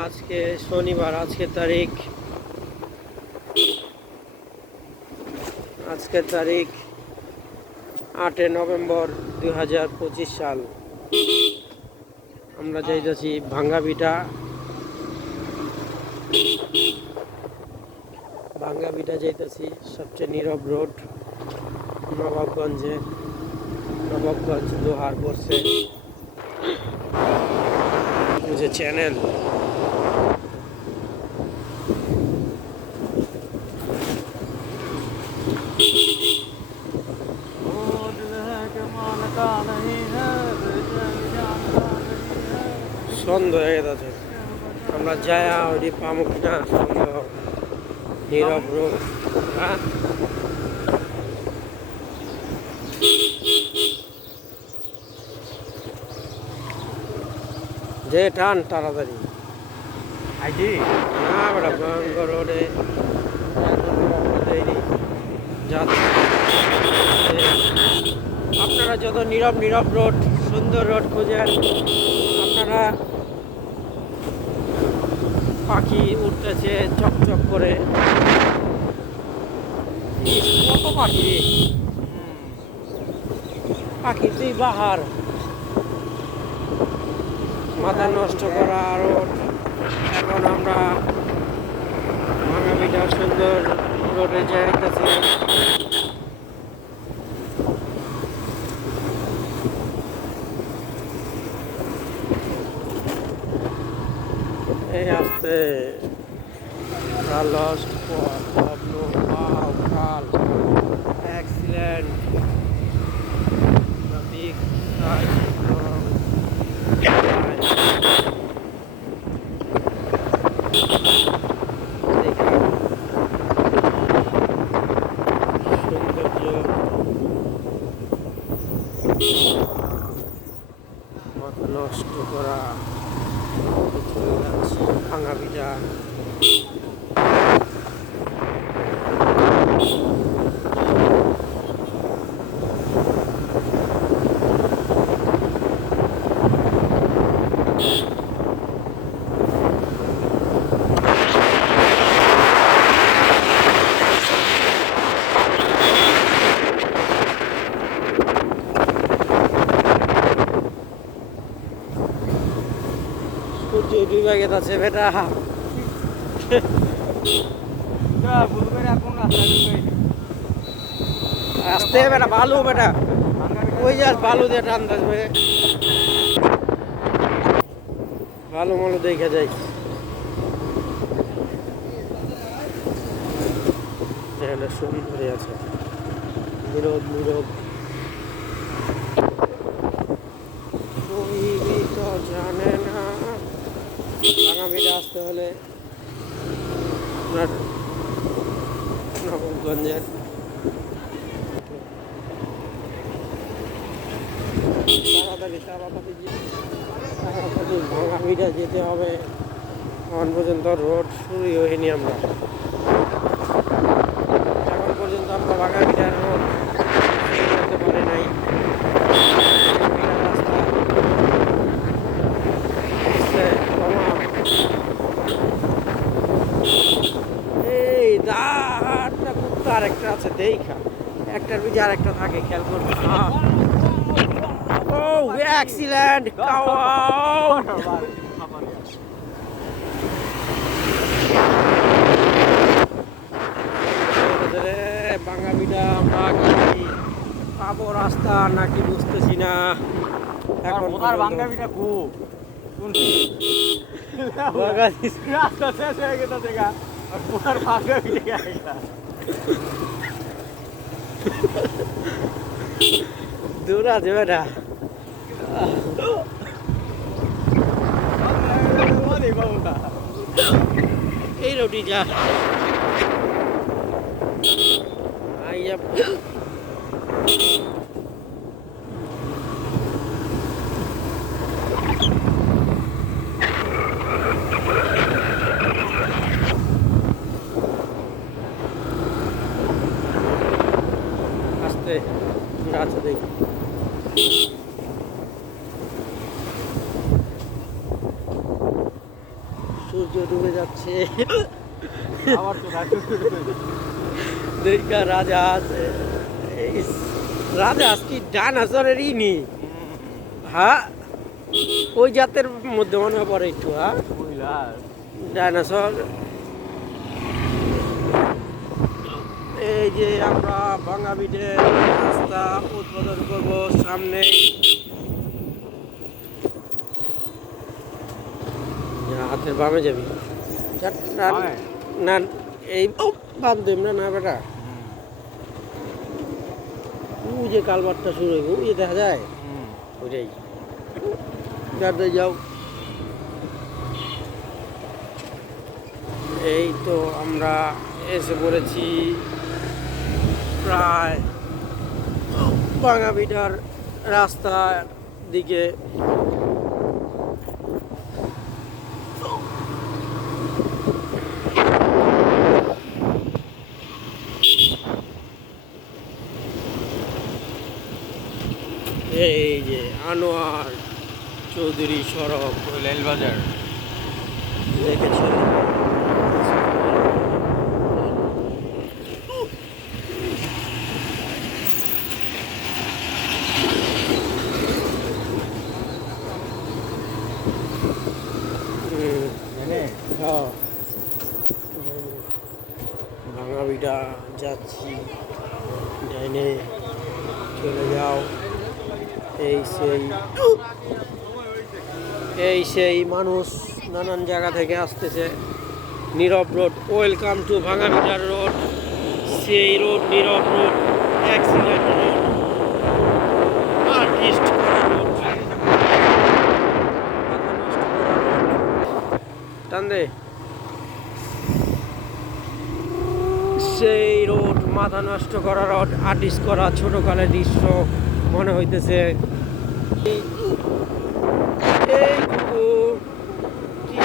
আজকে শনিবার, আজকে তারিখ। আজকের তারিখ আটে নভেম্বর দুই হাজার পঁচিশ সাল। আমরা যাইতেছি ভাঙ্গাবিটা। ভাঙ্গাবিটা যাইতেছি, সবচেয়ে নীরব রোড, নবাবগঞ্জে। নবাবগঞ্জ লোহার পড়ছে যে চ্যানেল সন্দেহ হয়ে গেছে আমরা যায়া ওইটি পামুক না সন্দেহ নীরব রোড হ্যাঁ? যে টান তাড়াতাড়ি। আইডি? না বেটা ভয়ঙ্কর রোডে। আপনারা যত নীরব নীরব রোড সুন্দর রোড খুঁজেন আপনারা পাখি উঠতেছে চকচক করে। কত পাখি? পাখি দুই বাহার। মাথা নষ্ট করা রোড এখন আমরা ভাঙাবিটা সুন্দর রোডে যাইতেছি। এই আসতে লস্ট প্রবলেম ওয়াও কাল excellent the big size from সৌন্দর্য মাথা নষ্ট করা চলে যাচ্ছে ভাঙা পিঠা সূর্য ডুবে গেছে বেটা। আসতে বেটা ভালো বেটা। ওই যাস ভালো দিয়ে টান আসবে ভালো ভালো দেখে যাই। সুন্দরী আছে। নীরব নীরব কইবি তো জানে না ভাঙামিটা আসতে হলে আপনার নবগঞ্জের তাড়াতাড়ি ভাঙামিটা যেতে হবে। এখন পর্যন্ত রোড শুরুই হয়নি আমরা। এখন পর্যন্ত আমরা ভাঙামিটার রোড শুরু করতে পারি নাই রাস্তা বুঝতে বাবা। এই কুত্তা আরেকটা আছে দেখা। একটার বিজে আরেকটা থাকে খেয়াল করবে ও বাঙালিটা আমরা পাবো রাস্তা নাকি বুঝতেছি না। এখন পর্যন্ত- বাঙ্গাবিটা খুব রাস্তা শেষ হয়ে গেছে ဒူရာပြောတာဘာလဲဘာလဲအေးတော့ဒီကြာအိုင်ယပ် দেখা রাজা আছে। এই রাজা কি ডাইনোসরেরই নি হ্যাঁ? ওই জাতের মধ্যে মনে পড়ে একটু হ্যাঁ? ডাইনোসর। এই যে আমরা ভাঙা বিটের রাস্তা উদ্বোধন করব সামনে হাতের বামে যাবি। না এই বাম দেব না না বেটা। ওই যে কালবারটা শুরু হইব ওই যে দেখা যায়। ওইটাই। গাড়ি যাও। এই তো আমরা এসে পড়েছি প্রায় বাঙাবিটার রাস্তার দিকে। এই যে আনোয়ার চৌধুরী সড়ক রেলবাজার। বাজার দেখেছেন হুম, হ্যাঁ ভাঙা বিটা যাচ্ছি ডাইনে চলে যাও এই সেই এই সেই মানুষ নানান জায়গা থেকে আসতেছে। নীরব রোড ওয়েলকাম টু ভাঙামিটার রোড, সেই road Nirab road accident road. Artist টান দে। সেই রোড, মাথা নষ্ট করা রোড, আর্টিস্ট করা ছোটকালের দৃশ্য মনে হইতেছে এই- এই কুকুর কি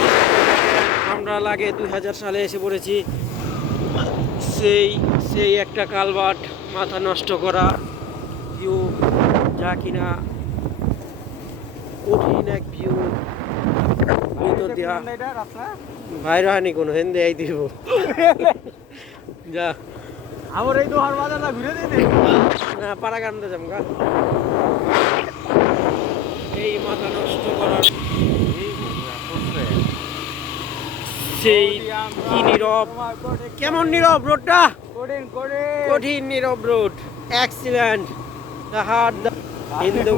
লাগে দুই হাজার সালে এসে পড়েছি। সেই সেই একটা কালবাট মাথা নষ্ট করা ভিউ যা কিনা কঠিন এক ভিউ ভিতর দিয়া ভাই রাহানি কোনো হেন্দে আই দিব। যা। আমার এই দোহার বাজারটা ঘুরে দিতে না পাড়া গানতে যাম গা এই মাথা নষ্ট করার সেই কি নীরব? কেমন নীরব রোডটা? কঠিন করে কঠিন নীরব রোড। অ্যাক্সিডেন্ট হিন্দু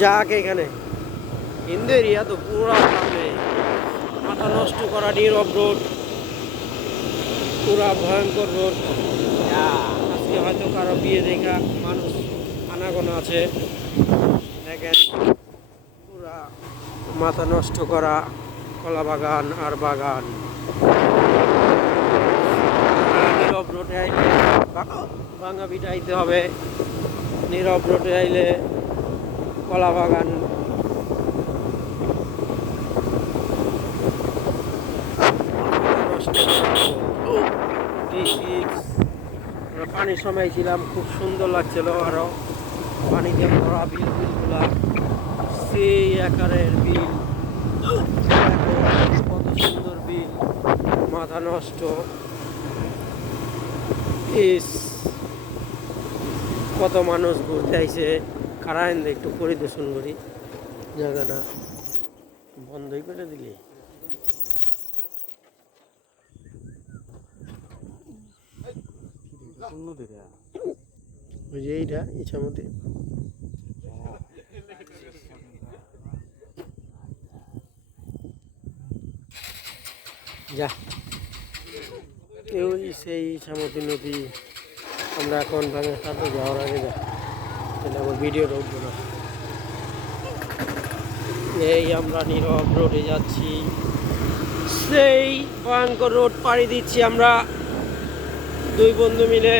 যাক এখানে। হিন্দু এরিয়া তো পুরো সামনে মাথা নষ্ট করা নীরব রোড। পুরা ভয়ঙ্কর রোড। আজকে হয়তো কারও বিয়ে দেখা মানুষ আনাগোনা আছে। দেখেন। পুরা মাথা নষ্ট করা কলা বাগান আর বাগান। নীরব রোডে আইলে ভাঙা পিঠা আইতে হবে। নীরব রোডে আইলে কলা বাগান। নষ্ট করা। T6 আমরা পানির সময় ছিলাম খুব সুন্দর লাগছিল আরও। পানিতে ভরা বিল বিলগুলা, সেই আকারের বিল। কত সুন্দর বিল মাথা নষ্ট ইস কত মানুষ ঘুরতে আইছে কারাইন একটু পরিদর্শন করি জায়গাটা বন্ধই করে দিলি ওই যে এইটা ইচ্ছামতি যা। ওই সেই সামতি নদী। আমরা এখন ভাঙে সাথে যাওয়ার আগে যা। তাহলে আমার ভিডিওটা উঠবো না। এই আমরা নীরব রোডে যাচ্ছি। সেই ভয়ঙ্কর রোড পাড়ি দিচ্ছি আমরা। দুই বন্ধু মিলে।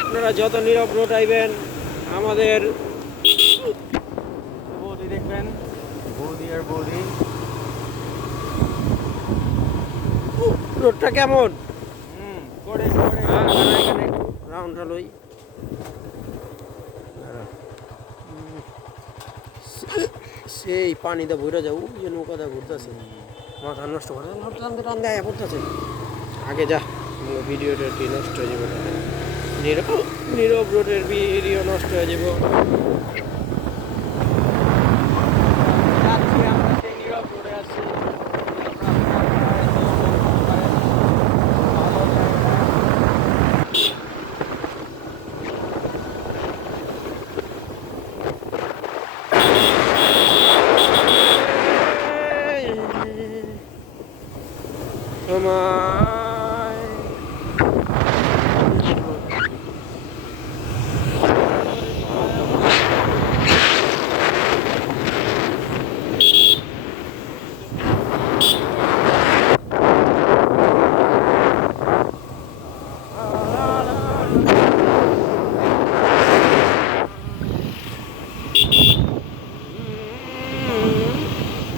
আপনারা যত নীরব রোড আইবেন, আমাদের বৌদি দেখবেন বৌদি আর বৌদি রোডটা কেমন? করে করে হ্যাঁ। সেই পানিতে বইরা যাও যে নৌকাতে ঘুরতেছে। মাথা নষ্ট করে। টানতে টানতে আয়া পড়তেছে আগে যা ভিডিওটা নষ্ট হয়ে যাবে। নীরব নীরব রোডের ভিডিও নষ্ট হয়ে যাব যাচ্ছি আমরা সেই নীরব রোডে আছি সময়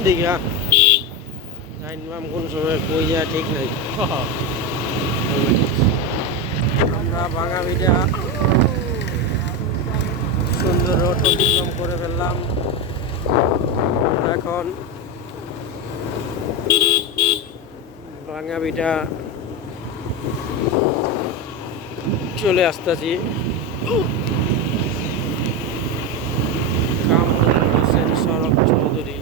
দীঘা জানলাম কোন সময় কই যায় ঠিক নাই আমরা বাঙালিটা সুন্দর রোড অতিক্রম করে ফেললাম আমরা এখন বাঙালিটা চলে আসতেছি। কামরুল হোসেন সড়ক চৌধুরী।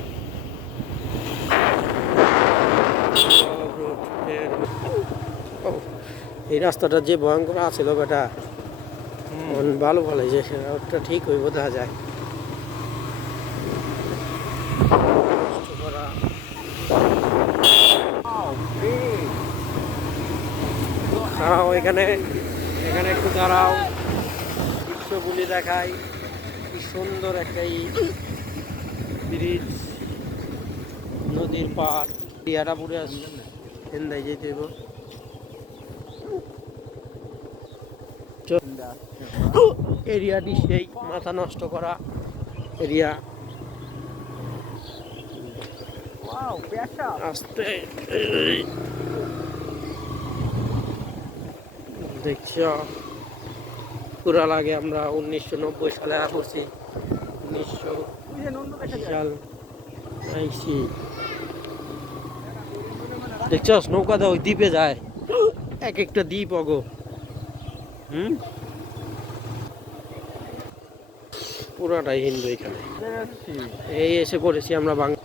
এই রাস্তাটা যে ভয়ঙ্কর আছিল বেটা মন ভালো ভালো যে রোডটা ঠিক হইব দেখা যায়। দাঁড়াও এখানে একটু দাঁড়াও। দৃশ্যগুলি দেখাই। কি সুন্দর একটা ব্রিজ নদীর টিয়াটা পুরে আসবে হেন্দাই যেতে হইব। এরিয়াটি সেই মাথা নষ্ট করা এরিয়া। আসতে। দেখছ? পুরা লাগে আমরা উনিশশো নব্বই সালে পড়ছি। উনিশশো সাল আইসি। দেখছস? নৌকাতে ওই দ্বীপে যায়। এক একটা দ্বীপ অগো হুম? পুরাটাই হিন্দু এখানে। এই এসে পড়েছি আমরা বাংলা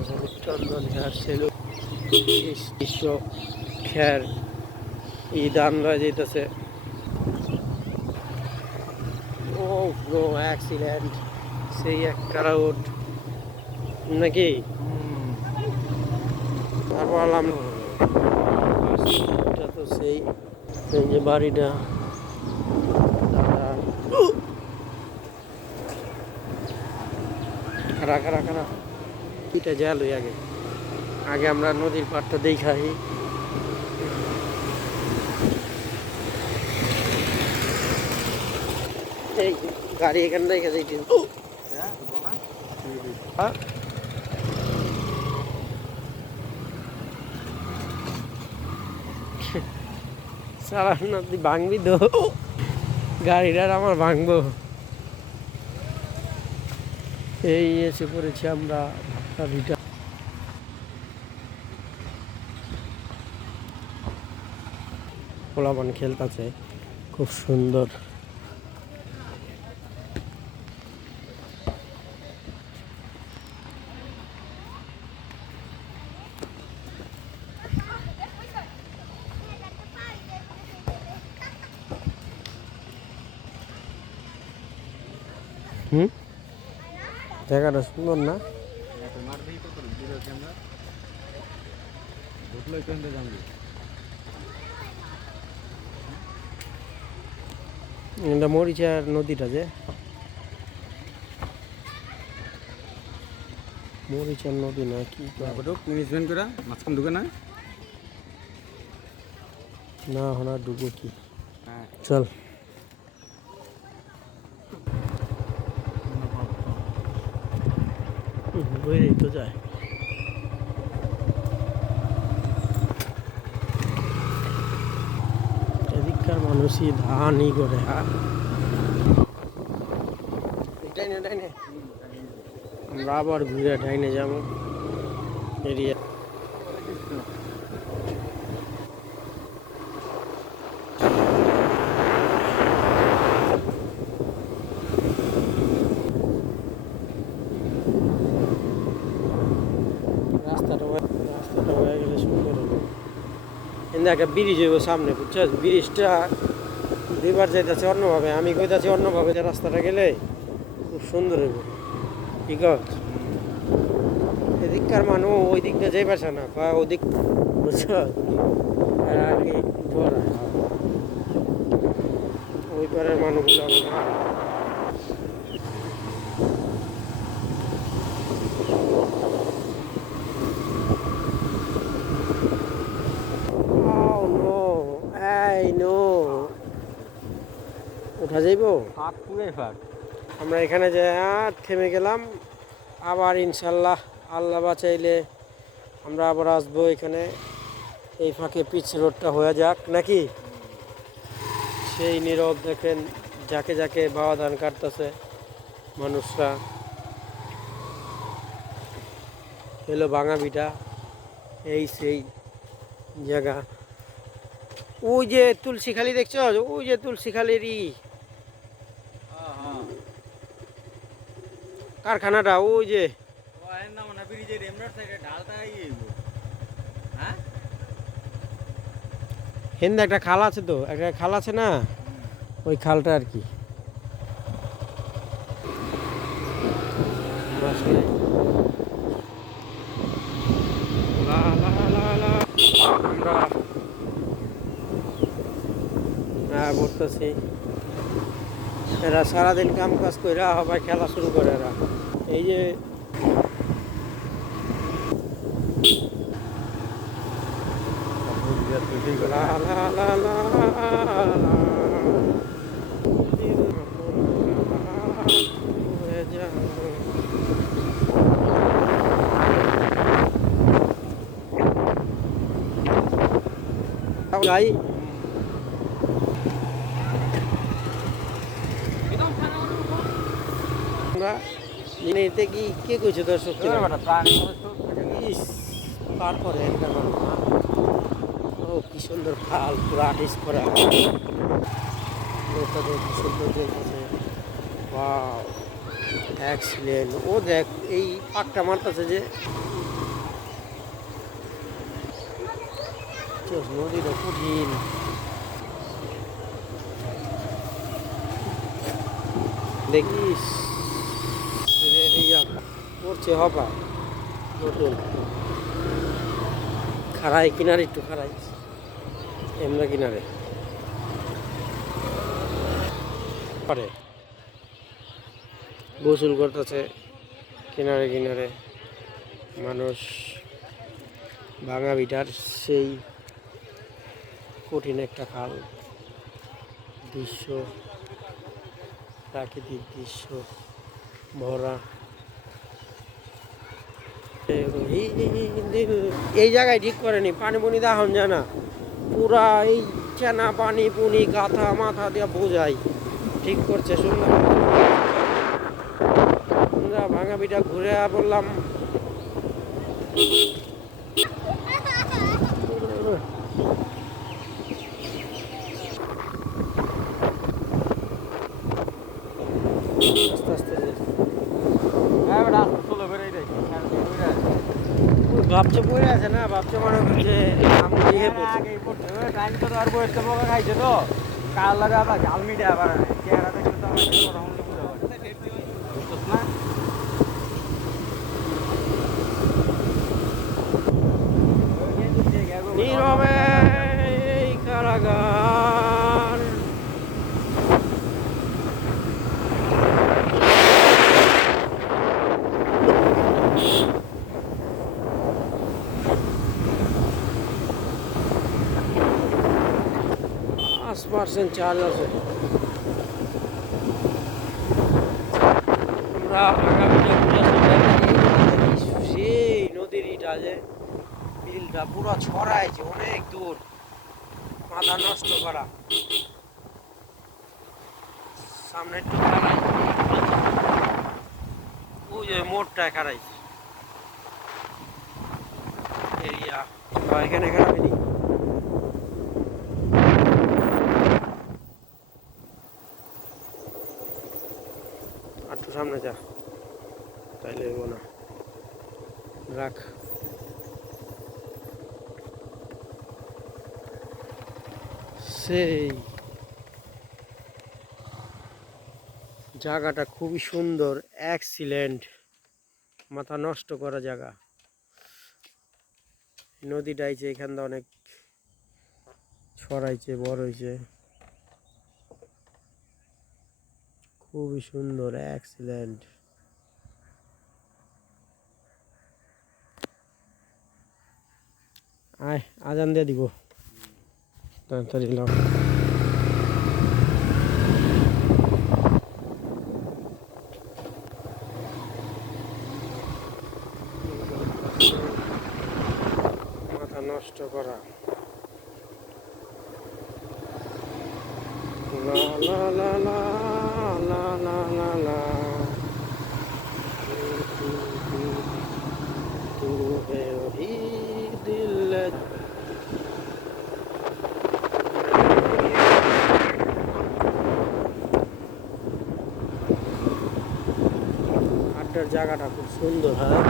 আসলে চন্দন ছিল বিশ্ব খ্যার। ই দান লয় যেতেছে ও ব্রো অ্যাক্সিডেন্ট সেই একটা রোড নাকি? তারপর আলাম। তো সেই, এই যে বাড়িটা। খারা খারা খারা এটা জাল হই আগে আগে আমরা নদীর পাড়টা দেখাই। এই গাড়ি এখানে দিয়েছি। হ্যাঁ সারা ভাঙবি তো। গাড়িটার আমার ভাঙবো। এই এসে পড়েছি আমরা ভাট্টা পোলাপান খেলতেছে খুব সুন্দর। হুম? জায়গাটা সুন্দর না? এটা মরিচার নদীটা যে। মরিচার নদী না কি? ম্যানেজমেন্ট করে মাঝখান ঢুকে না না হনা ডুবো কি? চল। বইরেই তো যায়। মানুষই ধানই করে। ডাইনে ডাইনে আমরা আবার ঘুরে ডাইনে যাব। এরিয়া কিন্তু একটা ব্রিজ হইব সামনে বুঝছ ব্রিজটা দুইবার যাইতেছে অন্যভাবে। আমি কইতাছি অন্যভাবে যে রাস্তাটা গেলে খুব সুন্দর হইব। ঠিক আছে এদিককার মানুষ ওই দিকটা যাই পারছে না, বা ওদিক বুঝছ আর কি ওই পারের মানুষগুলো Oh no! এই নো উঠা আমরা এখানে যে থেমে গেলাম, আবার ইনশাল্লাহ আল্লাহ বাঁচাইলে আমরা আবার আসব এখানে। এই ফাঁকে পিচ রোডটা হয়ে যাক, নাকি? সেই নীরব দেখেন, যাকে যাকে বাবা ধান কাটতেছে, মানুষরা। হলো ভাঙাবিটা এই সেই জায়গা। ওই যে তুলসীখালি দেখছ? ওই যে তুলসীখালিরই হ্যাঁ হ্যাঁ কারখানাটা, ওই যে। হিন্দে একটা খাল আছে তো, একটা খাল আছে না? ওই খালটা আর কি। আমরা হ্যাঁ বলতেছি এরা সারাদিন কাম কাজ করে আবার খেলা শুরু করে এরা এই যে লা লা। হয়ে যাবে। যাই আমরা এতে কি কে কইছে দর্শক প্রাণী ইস পার করে? ও কি সুন্দর খাল পুরো আর্টিস্ট করা। নৌকাতে কি সুন্দর দেখতেছে। ওয়াও এক্সিলেন্ট ও দেখ এই পাকটা মারতেছে যে। নদীটা কঠিন। দেখিস। করছে হবা। নতুন। খাড়াই কিনারে একটু খাড়াই এমরা কিনারে। পারে। গোসল করতেছে। কিনারে কিনারে। মানুষ ভাঙা বিটার সেই কঠিন একটা খাল। দৃশ্য, প্রাকৃতিক দৃশ্য, ভরা। এই জায়গায় ঠিক করেনি, পানি পুনি দাহন জানা পুরা এই চেনা পানি পুনি, গাথা মাথা দিয়ে বোঝাই। ঠিক করছে, শুনলাম। ভাঙা পিঠা ঘুরে বললাম আস্তে আস্তে হ্যাঁ বেটা চলো বেরাই দেখ ভাবছে পড়ে আছে না ভাবছে মনে হচ্ছে আমি দিয়ে পড়ছি আগে পড়ছে টাইম তো আর বয়সটা খাইছে তো? কাল লাগে আবার ঝাল আবার চেহারা দেখলে তো আমার বুঝতে পারে না নীরবে কারাগার পাঁচ পার্সেন্ট চার্জ আছে আমরা আগামীটা সেই নদীর ইটা যে বিলটা পুরো ছড়াইছে অনেক দূর মাথা নষ্ট করা সামনে একটু দাঁড়াই যে মোড়টায় খারাইছে এরিয়া এখানে খারাপি সামনে যা। তাইলে হইব না। রাখ। সেই। জায়গাটা খুবই সুন্দর। এক্সিলেন্ট মাথা নষ্ট করা জায়গা। নদীটা আইছে এখান দিয়ে অনেক ছড়াইছে, বড় হয়েছে খুবই সুন্দর এক্সিলেন্ট আয় আজান দিয়ে দিব। তাড়াতাড়ি আড্ডার জায়গাটা খুব সুন্দর হ্যাঁ?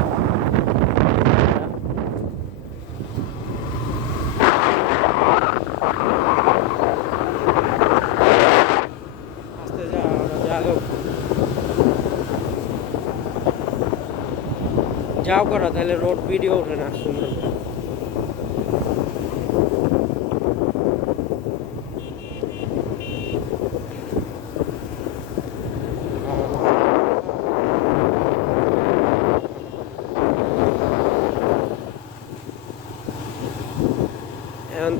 আস্তে যা যা লোক যাও করা, তাহলে রোড ভিডিও ওঠে না, সুন্দর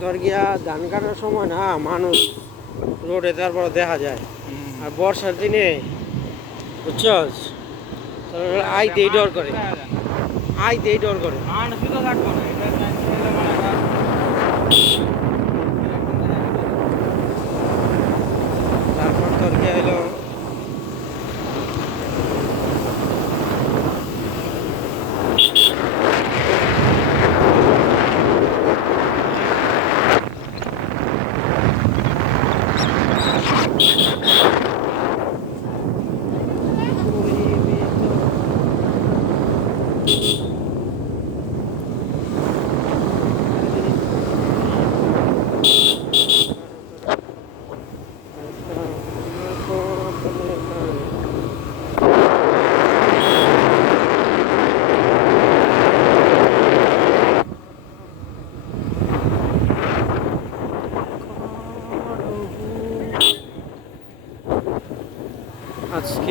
তোর গিয়া ধান কাটার সময় না, মানুষ রোডে তারপর দেখা যায়। আর বর্ষার দিনে, বুঝছস? আইতেই ডর করে। আইতেই ডর করে। তারপর তোর গিয়া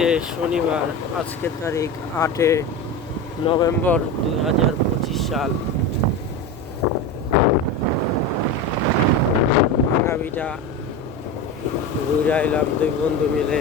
আজকে শনিবার, আজকে তারিখ আটে নভেম্বর দুই হাজার পঁচিশ সাল। আগামীটা ঘুরে এলাম দুই বন্ধু মিলে।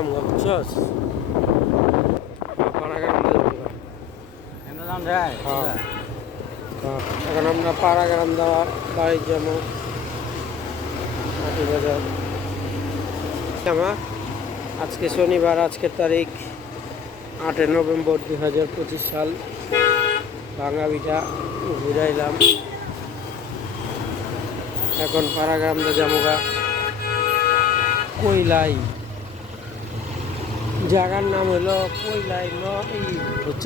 যাম বুঝছস হ্যাঁ। হ্যাঁ, এখন আমরা পাড়াগ্রাম দেওয়ার বাড়ির যাব আজকে শনিবার আজকের তারিখ আটই নভেম্বর দু হাজার পঁচিশ সাল। ভাঙাবিটা ঘুরাইলাম। এখন পাড়াগ্রামটা যাব গা। কইলাই। জায়গার নাম হলো কৈলাই নদী বুঝছ